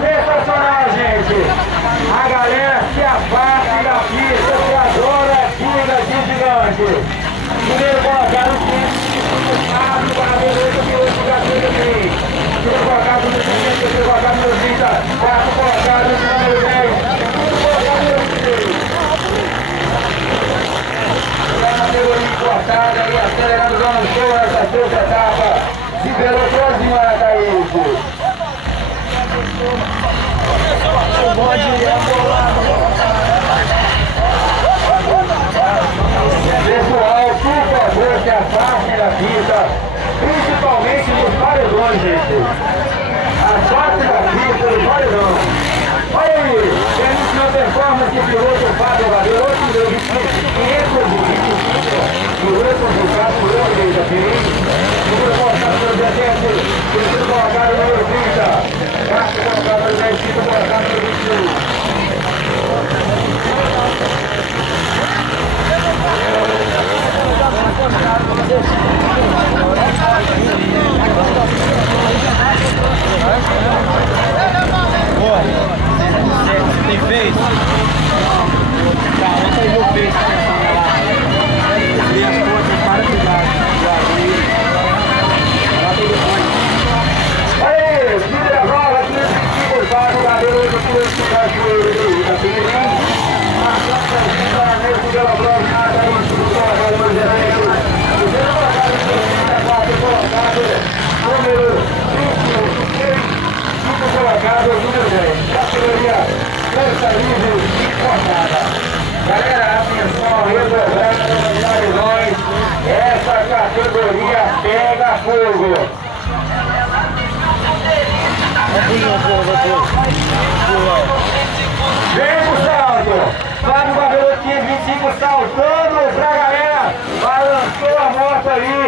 Sensacional, gente! A galera se afasta da pista, que adora a tira de gigante. Primeiro colocado, 554, parabéns, 8 pilotos da tira também. Primeiro colocado, número 30, terceiro colocado, número 30, quarto colocado, número 10, segundo colocado, número 16. A categoria importada e acelerando, dando show nessa sexta etapa. Liberou sozinho a Thaís. O bode é bolado. Pessoal, por favor, se afastem da pista, principalmente nos paredões, gente. Afastem da pista dos paredões. Olha aí, tem uma performance de piloto Fábio Gabriel, outro deu 525, piloto do Fábio Gabriel da Pirim, número colocado no 17, terceiro colocado número 30, quarto colocado no 10, quinto colocado no 21. Tem fez? Ontem eu fiz e as coisas para cuidar. Aí, primeira prova, 555, Fábio Gabriel, do piloto do Brasil, da Pirim. Marcando a pista, nesse pela prova, nada, no colocado número 17. Primeiro colocado, quarto colocado, número 26. Quinto colocado, número 10. Categoria Força Livre importada. Galera, atenção, redobrando os paredões. Essa categoria pega fogo. Vem pro salto. Fábio Gabriel 525 saltando pra galera. Balançou a moto ali.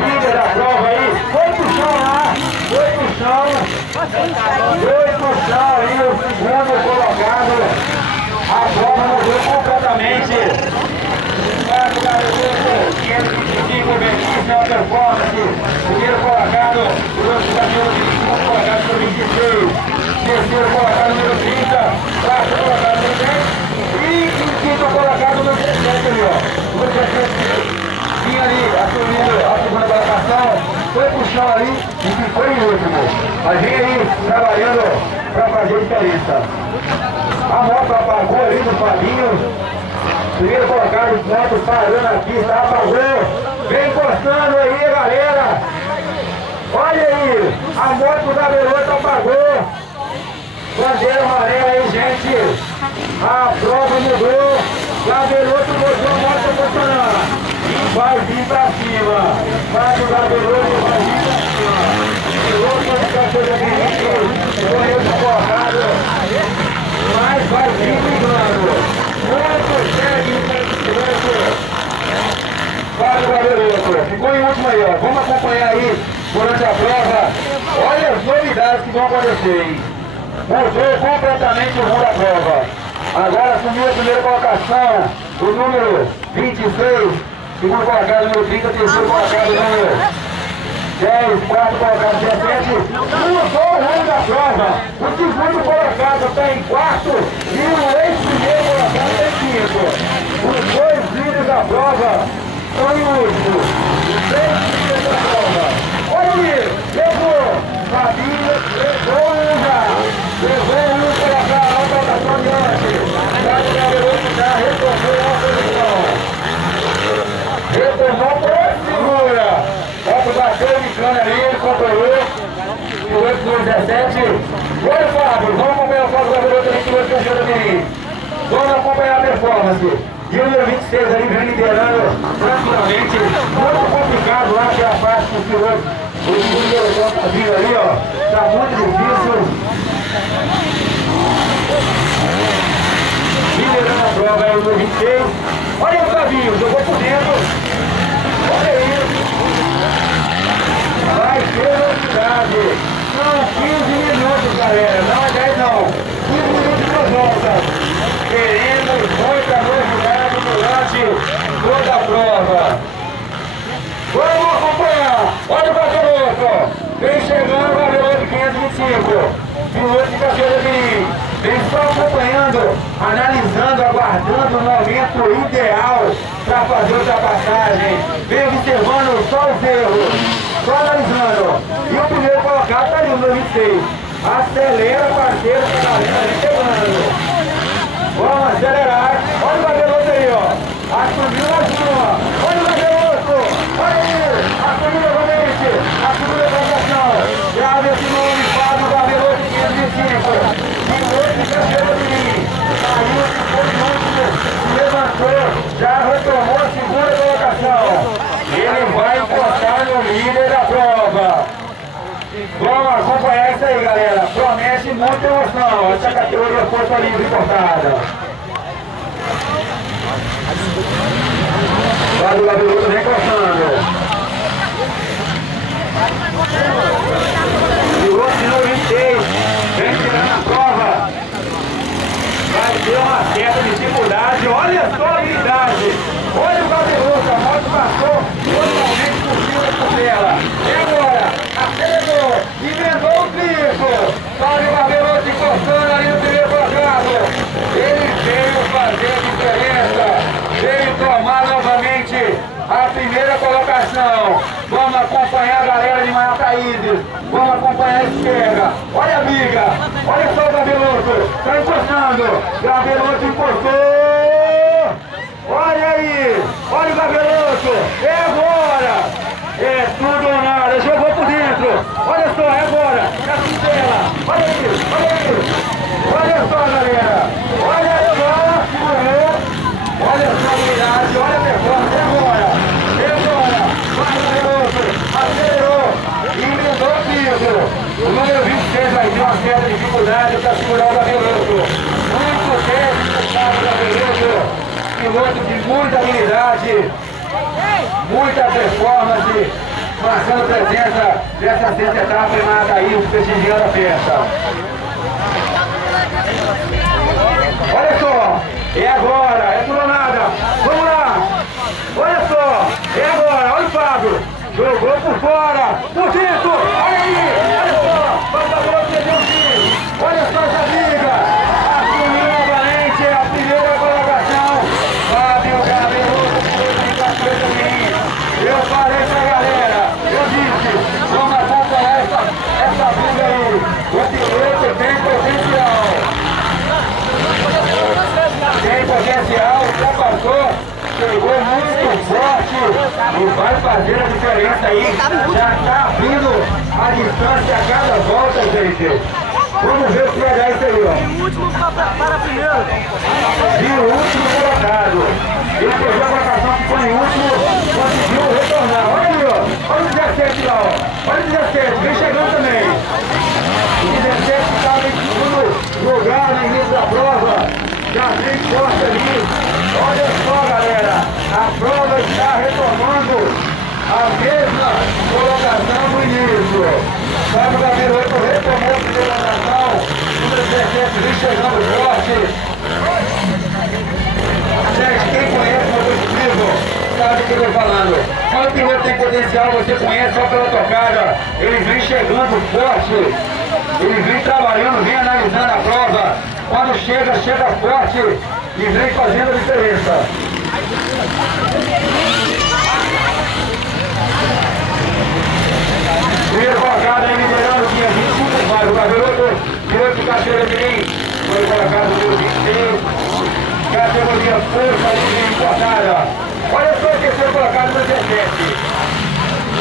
Líder da prova aí. Foi pro chão lá. Foi pro chão. Foi pro chão aí. O segundo colocado. A prova mudou completamente. Fábio Gabriel 525 benefício a performance. Primeiro colocado. Piloto Gabriel 25 colocado por 26. Terceiro colocado número 30, quarto colocado número 10 e quinto colocado número 17 ali, ó. O 17 vinha ali assumindo a segunda colocação, foi pro chão ali e ficou em último. Mas vem aí trabalhando para fazer diferença. A moto apagou ali do Fabinho. Primeiro colocado, moto parou na pista, apagou. Vem encostando aí, galera. Olha aí, a moto da Belota apagou. Bandeira amarela aí, gente. A prova mudou. Gabeloto botou a moto funcionando. Vai vir pra cima. Vai o Gabeloto, vai vir pra cima. Piloto vai ficar coisa de correu colocado. Mas vai vir brigando. Muito sério. Vai o Gabeloto. Ficou em último aí, ó. Vamos acompanhar aí durante a prova. Olha as novidades que vão acontecer, hein? Mudou completamente o rumo da prova. Agora assumiu a primeira colocação, o número 26, segundo colocado número 30, terceiro colocado número 10, quarto colocado 17. Mudou o rumo da prova. O segundo colocado está em quarto e o ex-primeiro colocado está em quinto. Os dois líderes da prova estão em último. Os três líderes da prova. Olha aí, levou Fabinho, levou um para cá, a colocação de ontem. Fábio Gabriel já retornou a posição. Retornou por segura. Moto bateu de cana ali, ele controlou. Piloto número 17. Oi, Fábio, vamos acompanhar o Fábio Gabriel também, piloto campeão do Mirim. Vamos acompanhar a performance. E o número 26 ali vem liderando tranquilamente. Muito complicado lá, que é a parte dos pilotos. O número tá vindo ali, ó. Tá muito difícil. Liderando a prova aí o número 26. Olha o Fabinho, jogou por dentro. Olha aí. Vai ter velocidade. São 15 minutos, galera. Não é 10 não. 15 minutos por volta. Teremos muita novidade no analisando, aguardando o momento ideal para fazer ultrapassagem. Vem observando só os erros, só analisando. E o primeiro colocado está ali, o número 26. Acelera, parceiro, para a galera chegando. Vamos acelerar. Olha o Gabeloto aí, ó. Assumiu mais uma. Olha o Gabeloto. Olha aí. Assumiu novamente. Assumiu a colocação. Grave esse nome. Fábio Gabeloto 525. Piloto de terceiro de mim. Saiu, ficou de último. Levantou. Já retomou a segunda colocação. Ele vai encostar no líder da prova. Vamos acompanhar isso aí, galera. Promete muita emoção. Essa categoria força livre cortada. Vai do Gabeloto vem encostando. Piloto número 26. Vem tirando a prova. Vai ter uma certa dificuldade. Olha só a habilidade. Olha o Gabeloto. A moto passou totalmente por cima dela. E agora? Acelerou, emendou o triplo. Fábio Gabeloto encostando ali no primeiro colocado. Ele veio fazer a diferença. Veio tomar novamente a primeira colocação. Vamos acompanhar a galera de Maiataídes. Vamos acompanhar a esquerda. Olha a briga. Olha só o Gabeloto. Está encostando. Gabeloto encostou. Olha aí. Olha o Gabeloto. É agora. É tudo ou nada, jogou por dentro. Olha só, é agora. Na costela. Olha aí, olha aí. Olha só, galera. Olha aí agora. Segurou. Olha só a habilidade, olha a performance. É agora. É agora. Vai, Gabeloto. Acelerou. Emendou o piso. O número 26 vai ter uma certa dificuldade para segurar o Gabeloto. Muito técnico, sabe, o Gabeloto. Piloto de muita habilidade. Muita performance, marcando presença dessa sexta etapa em Maiataídes, prestigiando a festa. Olha só, é agora, é tudo ou nada. Vamos lá, olha só, é agora, olha o Fábio, jogou por fora, por dentro, olha aí, olha só, vai para o perdeu o fim, olha só essa briga, assumiu novamente a primeira colocação, Fábio Gabeloto, eu falei pra galera, eu disse, vamos acompanhar essa briga aí. O piloto tem potencial. Tem potencial, ultrapassou, chegou muito forte e vai fazer a diferença aí. Já está abrindo a distância a cada volta, gente. Vamos ver o que vai dar isso aí, ó. E o último para primeiro. E o último colocado. Ele perdeu a colocação, ficou em último, conseguiu retornar. Olha ali, ó. Olha o 17 lá, ó. Olha o 17, vem chegando também. O 17 estava em segundo lugar no início da prova. Já vem forte ali. Olha só, galera. A prova está retomando a mesma colocação do início. Fábio Gabeloto retomou a primeira colocação. O 17 vem chegando forte. Gente, quem conhece o motociclismo sabe o que eu estou falando. Quando o piloto tem potencial, você conhece só pela tocada. Ele vem chegando forte. Ele vem trabalhando, vem analisando a prova. Quando chega, chega forte e vem fazendo a diferença. Primeiro colocado aí liderando, tinha 25 mais. O Gabeloto, piloto de carteira de mim, foi colocado no 26. Categoria força livre importada. Olha só o terceiro colocado no 17.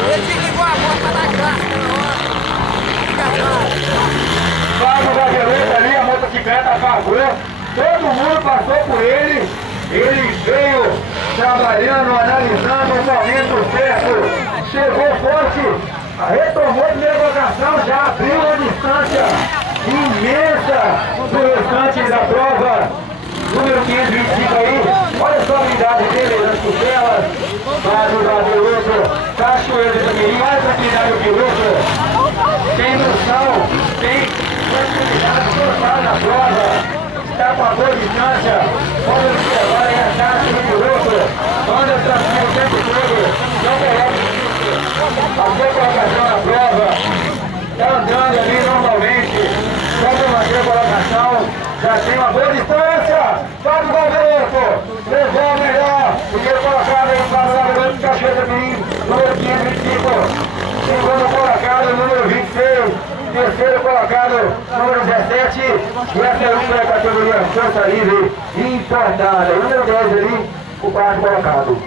Ele desligou a moto da graça na hora. Fábio Gabeloto ali, a motocicleta apagou. Todo mundo passou por ele. Ele veio trabalhando, analisando o momento certo. Chegou forte, retomou a primeira colocação, já abriu uma distância imensa do restante da prova. Número 525 aí, olha só a habilidade dele nas costelas. Fábio Gabeloto, Cachoeiro de Mirim, olha a tranquilidade do piloto. Tem noção, tem tranquilidade total na prova. Está com a boa distância. Pode observar aí a taxa do piloto. Anda tranquilo o tempo todo. Não coloca a boa colocação na prova. Está andando ali normalmente. Só para manter a colocação. Já tem uma boa distância. Primeiro colocado aí para o garoto Cachoeira Mirim, número 525. Segundo colocado, número 26. Terceiro colocado, número 17. E essa é a categoria Força Livre importada. Número 10 ali, o quarto colocado.